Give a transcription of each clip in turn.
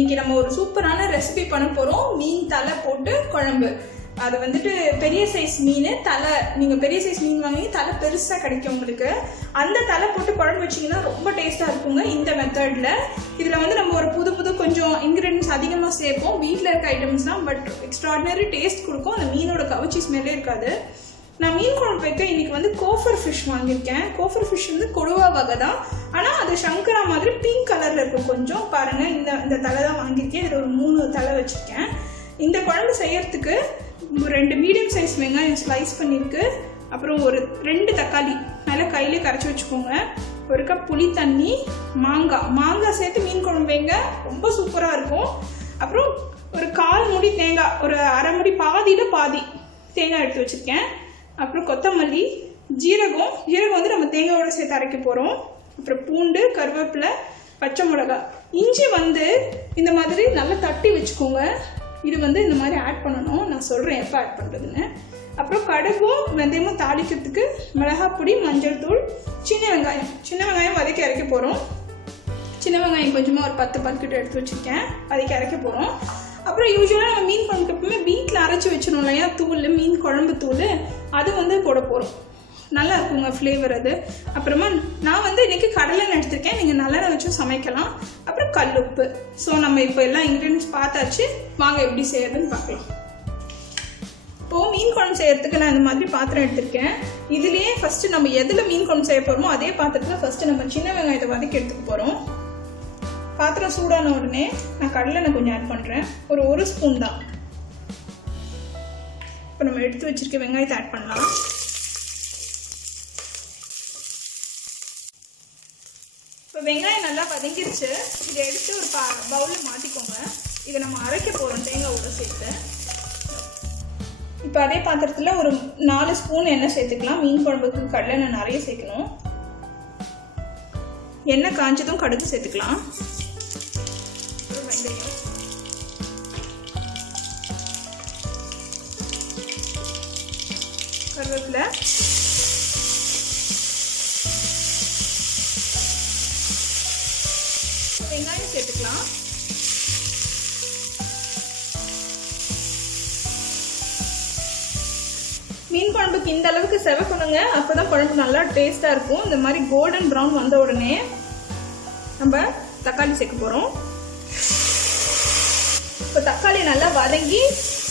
இன்னைக்கு நம்ம ஒரு சூப்பரான ரெசிபி பண்ண போகிறோம். மீன் தலை போட்டு குழம்பு. அது வந்துட்டு பெரிய சைஸ் மீன் தலை. நீங்கள் பெரிய சைஸ் மீன் வாங்கி தலை பெருசாக கிடைக்கும் உங்களுக்கு. அந்த தலை போட்டு குழம்பு வச்சிங்கன்னா ரொம்ப டேஸ்ட்டாக இருக்குங்க இந்த மெத்தடில். இதில் வந்து நம்ம ஒரு புது கொஞ்சம் இன்க்ரீடியன்ஸ் அதிகமாக சேர்ப்போம். வீட்டில் இருக்க ஐட்டம்ஸ் தான், பட் எக்ஸ்ட்ராடினரி டேஸ்ட் கொடுக்கும். அந்த மீனோட கவச்சி ஸ்மெல்லே இருக்காது. நான் மீன் குழம்பு வைக்க இன்னைக்கு வந்து கோஃபர் ஃபிஷ் வாங்கியிருக்கேன். கோஃபர் ஃபிஷ் வந்து கொடுவா வகை தான், ஆனால் அது சங்கரா மாதிரி பிங்க் கலரில் இருக்கும். கொஞ்சம் பாருங்கள், இந்த தலை தான் வாங்கியிருக்கேன். இதில் ஒரு 3 தலை வச்சுருக்கேன். இந்த குழம்பு செய்யறதுக்கு 2 மீடியம் சைஸ் வெங்காயம் ஸ்லைஸ் பண்ணியிருக்கு. அப்புறம் ஒரு 2 தக்காளி நல்லா கையிலே கரைச்சி வச்சுக்கோங்க. 1 கப் புளி தண்ணி, மாங்காய் சேர்த்து மீன் குழம்பு வைங்க, ரொம்ப சூப்பராக இருக்கும். அப்புறம் ஒரு 1/4 மூடி தேங்காய், ஒரு அரை மூடி பாதியில் பாதி தேங்காய் எடுத்து வச்சுருக்கேன். அப்புறம் கொத்தமல்லி, ஜீரகம் வந்து நம்ம தேங்காயோட சேர்த்து அரைக்க போகிறோம். அப்புறம் பூண்டு, கருவேப்பிலை, பச்சை மிளகாய், இஞ்சி வந்து இந்த மாதிரி நல்லா தட்டி வச்சுக்கோங்க. இது வந்து இந்த மாதிரி ஆட் பண்ணணும். நான் சொல்கிறேன் எப்போ ஆட் பண்ணுறதுன்னு. அப்புறம் கடுகும் வெந்தயமும் தாளிக்கிறதுக்கு மிளகாப்பொடி, மஞ்சள் தூள், சின்ன வெங்காயம் வதக்கி அரைக்க போகிறோம். சின்ன வெங்காயம் கொஞ்சமாக ஒரு 10 பல்கிட்ட எடுத்து வச்சுருக்கேன், வதக்கி அரைக்க போகிறோம். அப்புறம் யூஸ்வலாக நம்ம மீன் குழம்புக்கு எப்பவுமே வீட்டில் அரைச்சி வச்சிடணும் இல்லையா, தூள், மீன் குழம்பு தூள், அது வந்து போட போகிறோம். நல்லா இருக்குங்க ஃப்ளேவர் அது. அப்புறமா நான் வந்து இன்றைக்கி கடலெண்ணெய் எடுத்திருக்கேன், நீங்கள் நல்லெண்ணெய் வச்சும் சமைக்கலாம். அப்புறம் கல்லுப்பு. ஸோ நம்ம இப்போ எல்லாம் இன்க்ரீடியன்ஸ் பார்த்தாச்சு, வாங்க எப்படி செய்யறதுன்னு பார்க்கலாம். இப்போது மீன் குழம்பு செய்யறதுக்கு நான் இந்த மாதிரி பாத்திரம் எடுத்திருக்கேன். இதுலேயே ஃபஸ்ட்டு நம்ம எதில் மீன் குழம்பு செய்ய போகிறோமோ அதே பாத்திரத்தில் ஃபஸ்ட்டு நம்ம சின்ன வெங்காயத்தை வதக்கி எடுத்துக்க போகிறோம். பாத்திரம் சூடான உடனே நான் கடலெண்ணெய் கொஞ்சம் ஆட் பண்ணுறேன், ஒரு 1 ஸ்பூன் தான். இப்போ நம்ம எடுத்து வச்சிருக்க வெங்காயத்தை ஆட் பண்ணலாம். இப்போ வெங்காயம் நல்லா வதங்கிருச்சு. இதை எடுத்து ஒரு பவுலில் மாற்றிக்கோங்க. இதை நம்ம அரைக்க போகிறோம் தேங்காயோட சேர்த்து. இப்போ அதே பாத்திரத்தில் ஒரு 4 ஸ்பூன் எண்ணெய் சேர்த்துக்கலாம். மீன் குழம்புக்கு கடலெண்ணெய் நிறைய சேர்க்கணும். எண்ணெய் காஞ்சதும் கடுகு சேர்த்துக்கலாம். வெந்தயம், கருவேப்பிலை, வெங்காயம் சேர்த்துக்கலாம். மீன் குழம்புக்கு இந்த அளவுக்கு செவக்கணுங்க, அப்போதான் குழம்பு நல்லா டேஸ்டா இருக்கும். இந்த மாதிரி கோல்டன் ப்ரௌன் வந்த உடனே நம்ம தக்காளி சேர்க்க போறோம். இப்போ தக்காளி நல்லா வதங்கி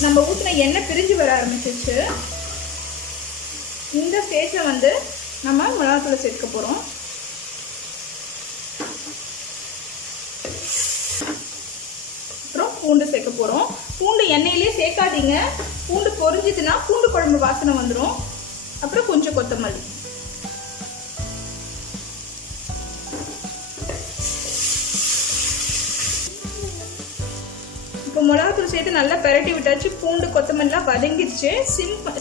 நம்ம ஊற்றின எண்ணெய் பிரிஞ்சு வர ஆரம்பிச்சிருச்சு. இந்த ஸ்டேஜில் வந்து நம்ம மிளகாத்தூளை சேர்க்க போகிறோம். அப்புறம் பூண்டு சேர்க்க போகிறோம். பூண்டு எண்ணெயிலே சேர்க்காதீங்க, பூண்டு பொரிஞ்சிதுன்னா பூண்டு குழம்பு வாசனை வந்துடும். அப்புறம் கொஞ்சம் கொத்தமல்லி. இப்போ மிளகாத்தூள் சேர்த்து நல்லா பெரட்டி விட்டாச்சு. பூண்டு கொத்தமல்லாம் வதங்கிடுச்சு.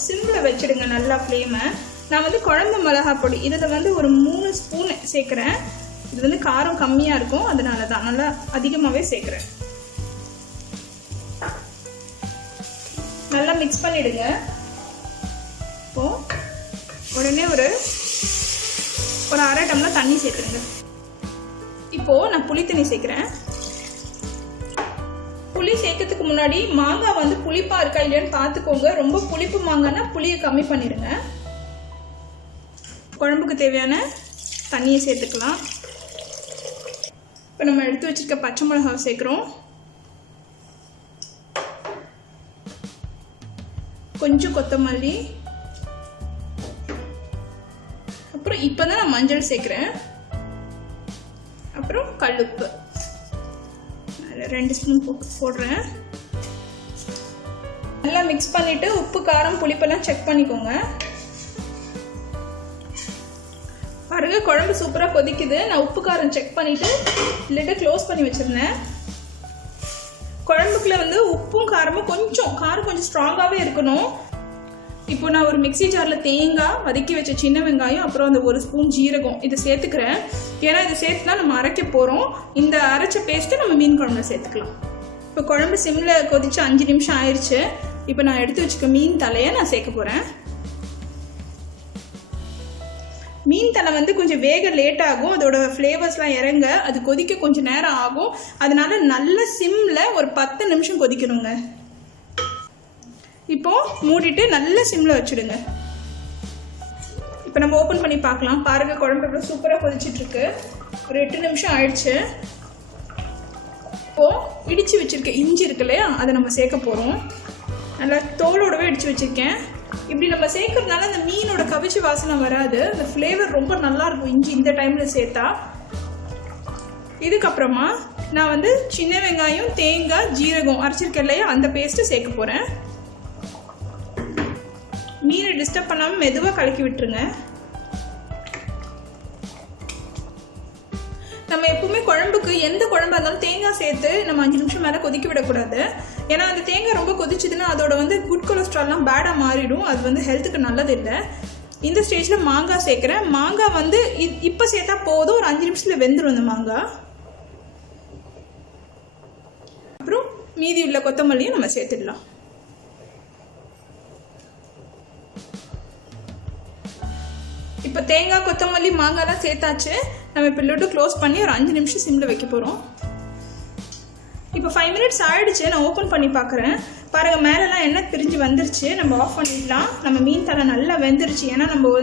சிம்மில் வச்சுடுங்க நல்லா ஃப்ளேமை. நான் வந்து குழம்பு மிளகாய் பொடி இதில் வந்து ஒரு 3 ஸ்பூன் சேர்க்குறேன். இது வந்து காரம் கம்மியாக இருக்கும், அதனால தான் நல்லா அதிகமாகவே சேர்க்குறேன். நல்லா மிக்ஸ் பண்ணிடுங்க. இப்போ உடனே ஒரு அரை டம்ளர் தண்ணி சேர்த்துருங்க. இப்போது நான் புளி தண்ணி சேர்க்குறேன். புளி சேர்க்கறதுக்கு முன்னாடி மாங்காய் வந்து புளிப்பா இருக்கா இல்லையான்னு பார்த்துக்கோங்க. ரொம்ப புளிப்பு மாங்காய்னா புளியை கம்மி பண்ணிடுங்க. குழம்புக்கு தேவையான தண்ணியை சேர்த்துக்கலாம். இப்போ நம்ம எடுத்து வச்சிருக்க பச்சை மிளகாய் சேர்க்குறோம். கொஞ்சம் கொத்தமல்லி, அப்புறம் இப்போதான் நான் மஞ்சள் சேர்க்குறேன். அப்புறம் கல்லுப்பு 2 ஸ்பூன் போடுறேன். நல்லா மிக்ஸ் பண்ணிட்டு உப்பு, காரம், புளிப்பெல்லாம் செக் பண்ணிக்கோங்க. பாருங்க குழம்பு சூப்பராக கொதிக்குது. நான் உப்பு காரம் செக் பண்ணிட்டு லிட்டை க்ளோஸ் பண்ணி வச்சிருந்தேன். குழம்புக்குள்ள வந்து உப்பும் காரமும் காரம் கொஞ்சம் ஸ்ட்ராங்காகவே இருக்கணும். இப்போ நான் ஒரு மிக்சி ஜாரில் தேங்காய், வதக்கி வச்ச சின்ன வெங்காயம், அப்புறம் அந்த 1 ஸ்பூன் ஜீரகம் இதை சேர்த்துக்கிறேன். ஏன்னா இதை சேர்த்து தான் நம்ம அரைக்க போகிறோம். இந்த அரைச்ச பேஸ்ட்டை நம்ம மீன் குழம்புல சேர்த்துக்கலாம். இப்போ குழம்பு சிம்மில் கொதிச்சு 5 நிமிஷம் ஆயிடுச்சு. இப்போ நான் எடுத்து வச்சுக்க மீன் தலையை நான் சேர்க்க போகிறேன். மீன் தலை வந்து கொஞ்சம் வேக லேட் ஆகும், அதோட ஃப்ளேவர்ஸ்லாம் இறங்க, அது கொதிக்க கொஞ்சம் நேரம் ஆகும். அதனால நல்ல சிம்மில் ஒரு 10 நிமிஷம் கொதிக்கணுங்க. இப்போது மூடிட்டு நல்ல சிம்மில் வச்சுடுங்க. இப்போ நம்ம ஓப்பன் பண்ணி பார்க்கலாம். பாருங்கள், குழம்பு எவ்வளோ சூப்பராக கொதிச்சிட்ருக்கு. ஒரு 8 நிமிஷம் ஆயிடுச்சு. இப்போது இடித்து வச்சுருக்க இஞ்சி இருக்கு இல்லையா, அதை நம்ம சேர்க்க போகிறோம். நல்லா தோலோடவே இடித்து வச்சுருக்கேன். இப்படி நம்ம சேர்க்கறதுனால அந்த மீனோட கவிச்சி வாசனை வராது, அந்த ஃப்ளேவர் ரொம்ப நல்லாயிருக்கும் இஞ்சி இந்த டைமில் சேர்த்தா. இதுக்கப்புறமா நான் வந்து சின்ன வெங்காயம், தேங்காய், ஜீரகம் அரைச்சிருக்கேன் இல்லையா, அந்த பேஸ்ட்டு சேர்க்க போகிறேன். மீனை டிஸ்டர்ப் பண்ணாமல் மெதுவாக கலக்கி விட்டுருங்க. நம்ம எப்பவுமே குழம்புக்கு எந்த குழம்பா இருந்தாலும் தேங்காய் சேர்த்து நம்ம 5 நிமிஷம் மேலே கொதிக்க விடக்கூடாது. ஏன்னா அந்த தேங்காய் ரொம்ப கொதிச்சுதுன்னா அதோட வந்து குட் கொலஸ்ட்ரால்லாம் பேடாக மாறிடும். அது வந்து ஹெல்த்துக்கு நல்லது இல்லை. இந்த ஸ்டேஜில் மாங்காய் சேர்க்குறேன். மாங்காய் வந்து இப்போ சேர்த்தா போதும், ஒரு 5 நிமிஷத்தில் வெந்துடும் இந்த மாங்காய். அப்புறம் மீதி உள்ள கொத்தமல்லியும் நம்ம சேர்த்துடலாம். இப்போ தேங்காய், கொத்தமல்லி, மாங்காய்லாம் சேர்த்தாச்சு. நம்ம இப்போ லிட்டு க்ளோஸ் பண்ணி ஒரு 5 நிமிஷம் சிம்மில் வைக்க போகிறோம். இப்போ 5 மினிட்ஸ் ஆகிடுச்சு. நான் ஓப்பன் பண்ணி பார்க்குறேன். பாருங்கள், மேலெலாம் எண்ணெய் பிரிஞ்சு வந்துருச்சு. நம்ம ஆஃப் பண்ணிடலாம். நம்ம மீன் தலை நல்லா வெந்துருச்சு. ஏன்னா நம்ம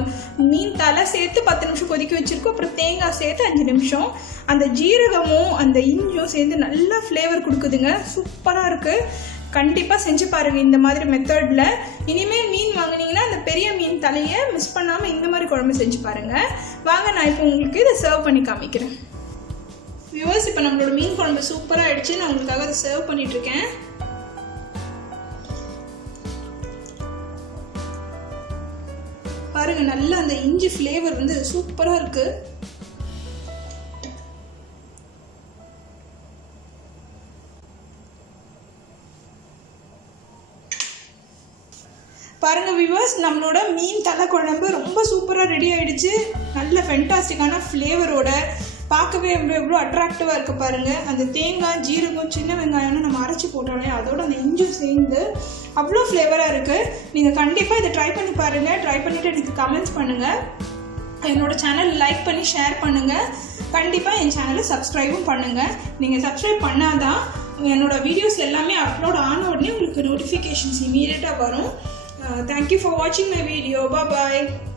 மீன் தலை சேர்த்து 10 நிமிஷம் கொதிக்க வச்சுருக்கோம். அப்புறம் தேங்காய் சேர்த்து 5 நிமிஷம். அந்த ஜீரகமும் அந்த இஞ்சும் சேர்ந்து நல்லா ஃப்ளேவர் கொடுக்குதுங்க. சூப்பராக இருக்குது. கண்டிப்பாக செஞ்சு பாருங்கள் இந்த மாதிரி மெத்தடில். இனிமேல் மீன் வாங்கினீங்கன்னா அந்த பெரிய மீன் தலையை மிஸ் பண்ணாமல் இந்த மாதிரி குழம்பு செஞ்சு பாருங்கள். வாங்க, நான் இப்போ உங்களுக்கு இதை சர்வ் பண்ணி காமிக்கிறேன். வியூவர்ஸ், இப்போ நம்மளோட மீன் குழம்பு சூப்பராக ஆயிடுச்சு. நான் உங்களுக்காக அதை சர்வ் பண்ணிட்டுருக்கேன். பாருங்கள், நல்லா அந்த இஞ்சி ஃப்ளேவர் வந்து சூப்பராக இருக்குது. பாருங்கள் வியூவர்ஸ், நம்மளோட மீன் தலை குழம்பு ரொம்ப சூப்பராக ரெடி ஆகிடுச்சு. நல்ல ஃபென்டாஸ்டிக்கான ஃப்ளேவரோட, பார்க்கவே எவ்வளோ அட்ராக்டிவாக இருக்குது பாருங்கள். அந்த தேங்காய், ஜீரகம், சின்ன வெங்காயம்னு நம்ம அரைச்சி போட்டோன்னே அதோட அந்த இஞ்சும் சேர்ந்து அவ்வளோ ஃப்ளேவராக இருக்குது. நீங்கள் கண்டிப்பாக இதை ட்ரை பண்ணி பாருங்கள். ட்ரை பண்ணிவிட்டு எனக்கு கமெண்ட்ஸ் பண்ணுங்கள். என்னோடய சேனல் லைக் பண்ணி ஷேர் பண்ணுங்கள். கண்டிப்பாக என் சேனலை சப்ஸ்கிரைபும் பண்ணுங்கள். நீங்கள் சப்ஸ்கிரைப் பண்ணாதான் என்னோடய வீடியோஸ் எல்லாமே அப்லோட் ஆன உடனே உங்களுக்கு நோட்டிஃபிகேஷன்ஸ் இமீடியட்டாக வரும். Thank you for watching my video. Bye bye.